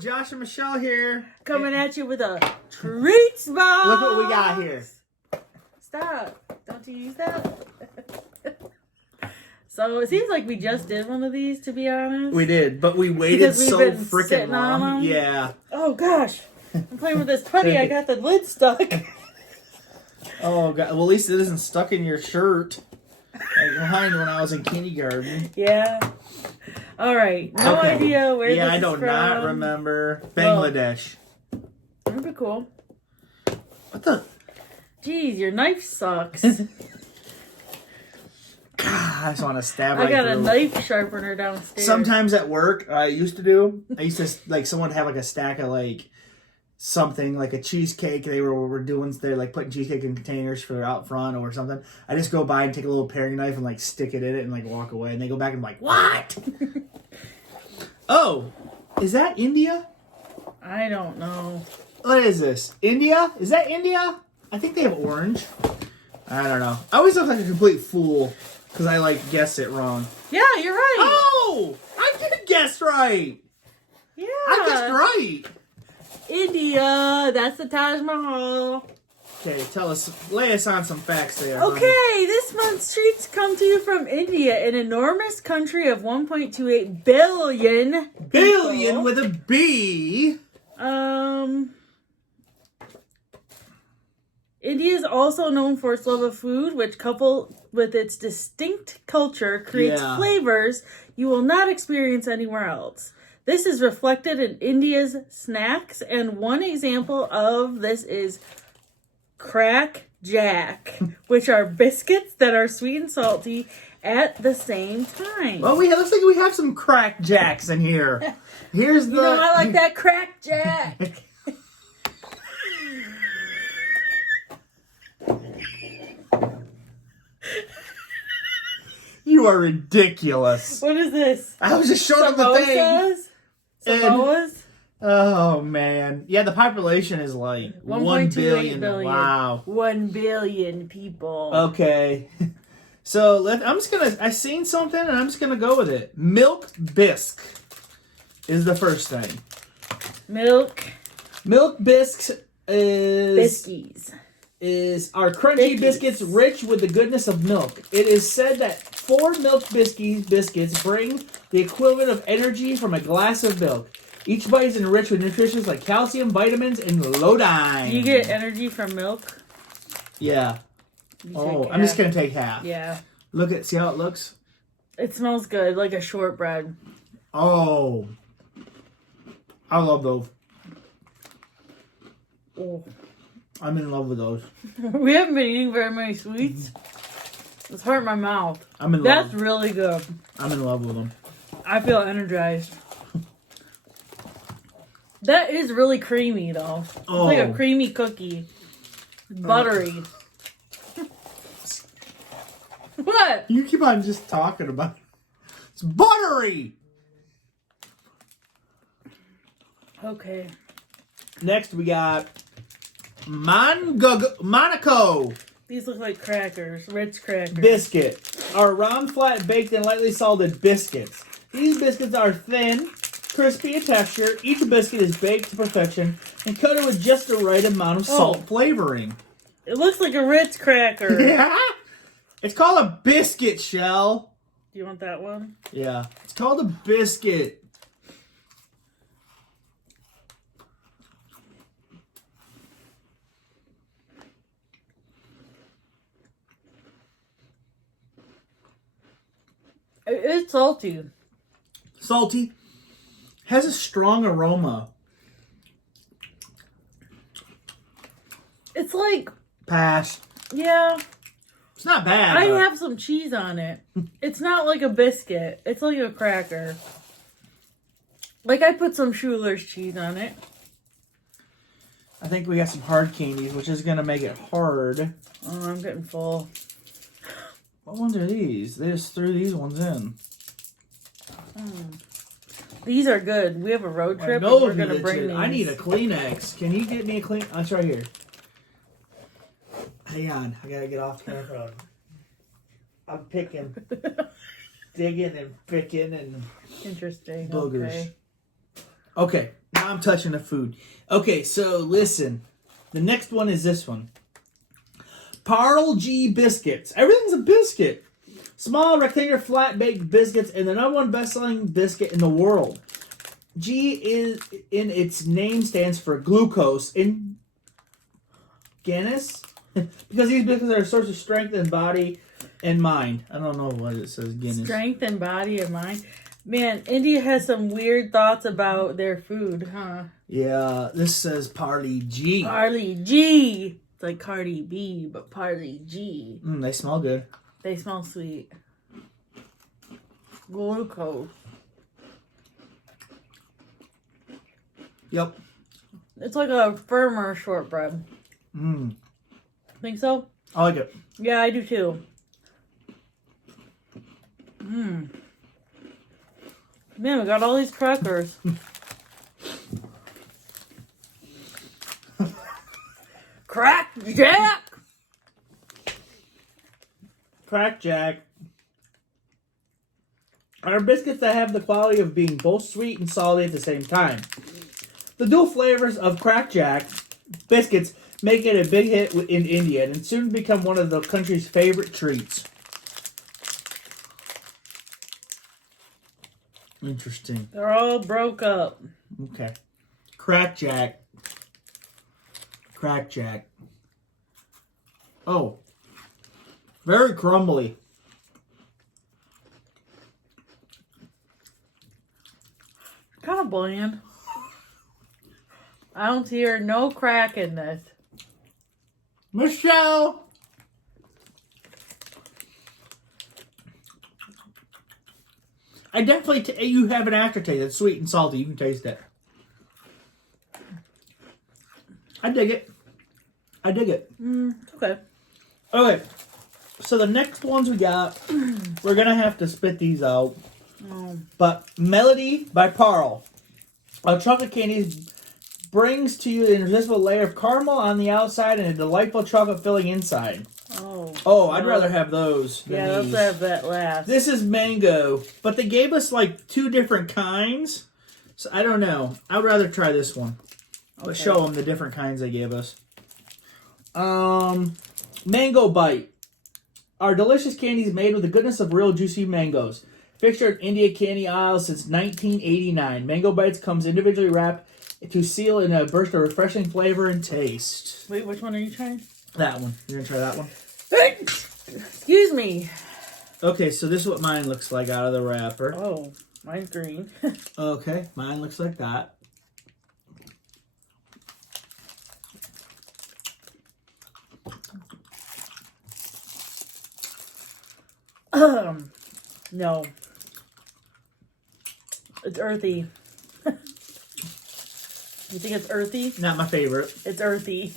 Josh and Michelle here. Coming at you with a treats box. Look what we got here. Stop. Don't you use that? So it seems like we just did one of these, to be honest. We did, but we waited Because we've so been freaking sitting on long. them. Yeah. Oh, gosh. I'm playing with this putty. I got the lid stuck. Oh, God. Well, at least it isn't stuck in your shirt. Like mine when I was in kindergarten. Yeah. All right. No idea where this is from. Yeah, I do not remember. Bangladesh. That'd be cool. What the? Jeez, your knife sucks. God, I just want to stab right I got through. a knife sharpener downstairs. Sometimes at work, I used to like someone have like a stack of like something like a cheesecake. They were doing, they're like putting cheesecake in containers for out front or something. I just go by and take a little paring knife and like stick it in it and like walk away. And they go back and I'm like, what? Oh, is that India? I don't know. What is this? India? Is that India? I think they have orange. I don't know. I always look like a complete fool because I like guess it wrong. Yeah, you're right. Oh, I did guess right. Yeah. I guessed right. India. That's the Taj Mahal. Okay, lay us on some facts there. honey. Okay, this month's treats come to you from India, an enormous country of 1.28 billion. Billion people. with a B. India is also known for its love of food, which, coupled with its distinct culture, creates flavors you will not experience anywhere else. This is reflected in India's snacks, and one example of this is Crack Jack, which are biscuits that are sweet and salty at the same time. Well, looks like we have some crack jacks in here. Here's the. You know, I like that Crack Jack. You are ridiculous. What is this? I was just showing them the thing. Samoas? Oh, man. Yeah, the population is like 1 billion. Wow. 1 billion people. Okay. So I seen something and I'm just going to go with it. Milk bisque is the first thing. Milk bisques Biskies. are crunchy biscuits rich with the goodness of milk. It is said that 4 milk biscuits bring the equivalent of energy from a glass of milk. Each bite is enriched with nutrients like calcium, vitamins, and lodine. Do you get energy from milk? Yeah. I'm just going to take half. Yeah. See how it looks? It smells good, like a shortbread. Oh. I love those. Oh. I'm in love with those. We haven't been eating very many sweets. It's hurting my mouth. I'm in love. That's really good. I'm in love with them. I feel energized. That is really creamy, though. It's like a creamy cookie. Buttery. What? You keep on just talking about it. It's buttery! Okay. Next, we got Monaco These look like crackers. Ritz crackers. biscuit. Are round, flat, baked, and lightly salted biscuits. These biscuits are thin, crispy in texture. Each biscuit is baked to perfection and coated with just the right amount of salt flavoring. It looks like a Ritz cracker. Yeah? It's called a biscuit, Shell. Do you want that one? Yeah. It's called a biscuit. It's salty. Salty. Has a strong aroma. It's like... Pass. Yeah. It's not bad. I have some cheese on it. It's not like a biscuit. It's like a cracker. Like I put some Schuler's cheese on it. I think we got some hard candies, which is going to make it hard. Oh, I'm getting full. What ones are these? They just threw these ones in. These are good. We have a road trip and No, we're going to bring these. I need a Kleenex. Can you get me a Kleenex? Oh, it's right here. Hang on. I got to get off camera. I'm picking. Digging and picking and Interesting. boogers. Okay. Okay. Now I'm touching the food. Okay, so listen. The next one is this one. Parle G biscuits. Everything's a biscuit. Small, rectangular, flat-baked biscuits, and the #1 best-selling biscuit in the world. G is in its name stands for glucose in Guinness, because these biscuits are a source of strength in body and mind. I don't know what it says. Guinness. Strength in body and mind. Man, India has some weird thoughts about their food, huh? Yeah, this says Parle G. Parley G. It's like Cardi B, but Parley G. They smell good. They smell sweet. Glucose. Yep. It's like a firmer shortbread. Think so? I like it. Yeah, I do too. Man, we got all these crackers. Crack Jack! Crack Jack are biscuits that have the quality of being both sweet and salty at the same time. The dual flavors of Crack Jack biscuits make it a big hit in India and soon become one of the country's favorite treats. Interesting. They're all broke up. Okay. Crack Jack. Crack Jack. Oh. Very crumbly. Kind of bland. I don't hear no crack in this. Michelle! I definitely, you have an aftertaste. It's sweet and salty. You can taste it. I dig it. I dig it. Okay. Okay. So the next ones we got, we're going to have to spit these out. But Melody by Parle. A chocolate candy brings to you an invisible layer of caramel on the outside and a delightful chocolate filling inside. Oh, I'd rather have those than yeah, these. let's have that last. This is mango, but they gave us like 2 different kinds. So I don't know. I'd rather try this one. But show them the different kinds they gave us. Mango Bite. Our delicious candies made with the goodness of real juicy mangoes. Featured in India candy aisles since 1989. Mango Bites comes individually wrapped to seal in a burst of refreshing flavor and taste. Wait, which one are you trying? That one. You're going to try that one? Excuse me. Okay, so this is what mine looks like out of the wrapper. Oh, mine's green. Okay, mine looks like that. No. It's earthy. You think it's earthy? Not my favorite. It's earthy.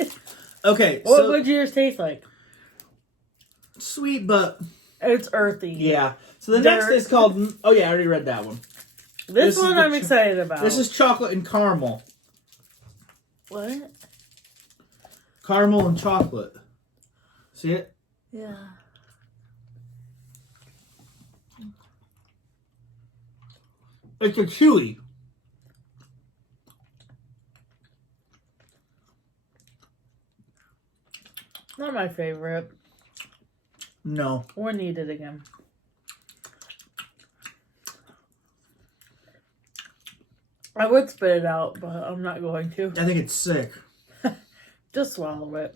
Okay, What so would yours taste like? sweet, but It's earthy. yeah. So the Dirt. next is called. Oh yeah, I already read that one. This is one the I'm excited about. This is chocolate and caramel. What? Caramel and chocolate. See it? Yeah. It's a chewy. Not my favorite. No. Or need it again. I would spit it out, but I'm not going to. I think it's sick. Just swallow it.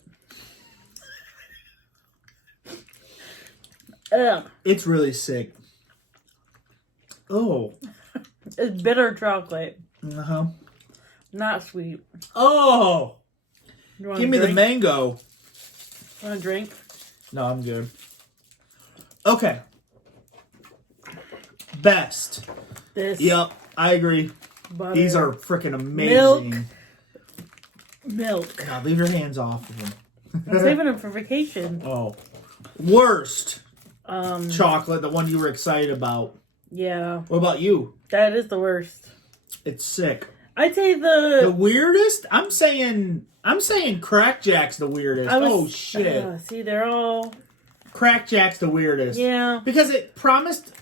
Ugh. It's really sick. Oh. It's bitter chocolate. Uh-huh. Not sweet. Oh. You want Give me the mango. Want a drink? No, I'm good. Okay. Best. This. Yep, I agree. Butter. These are freaking amazing. Milk. God, leave your hands off of them. I'm saving them for vacation. Oh. Worst chocolate, the one you were excited about. Yeah. What about you? That is the worst. It's sick. I'd say The weirdest? I'm saying Crack Jack's the weirdest. Oh shit. See, they're all... Crack Jack's the weirdest. Yeah. Because it promised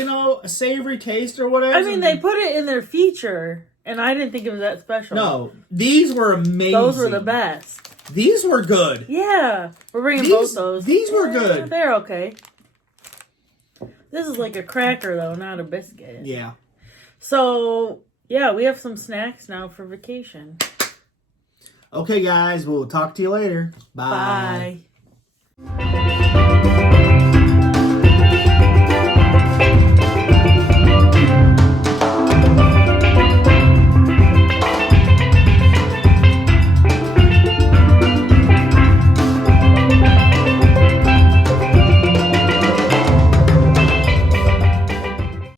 a savory taste or whatever. I mean, they put it in their feature, and I didn't think it was that special. No, these were amazing. Those were the best. These were good. Yeah, we're bringing both those. These were good. They're okay. This is like a cracker, though, not a biscuit. Yeah. So, yeah, we have some snacks now for vacation. Okay, guys, we'll talk to you later. Bye. Bye.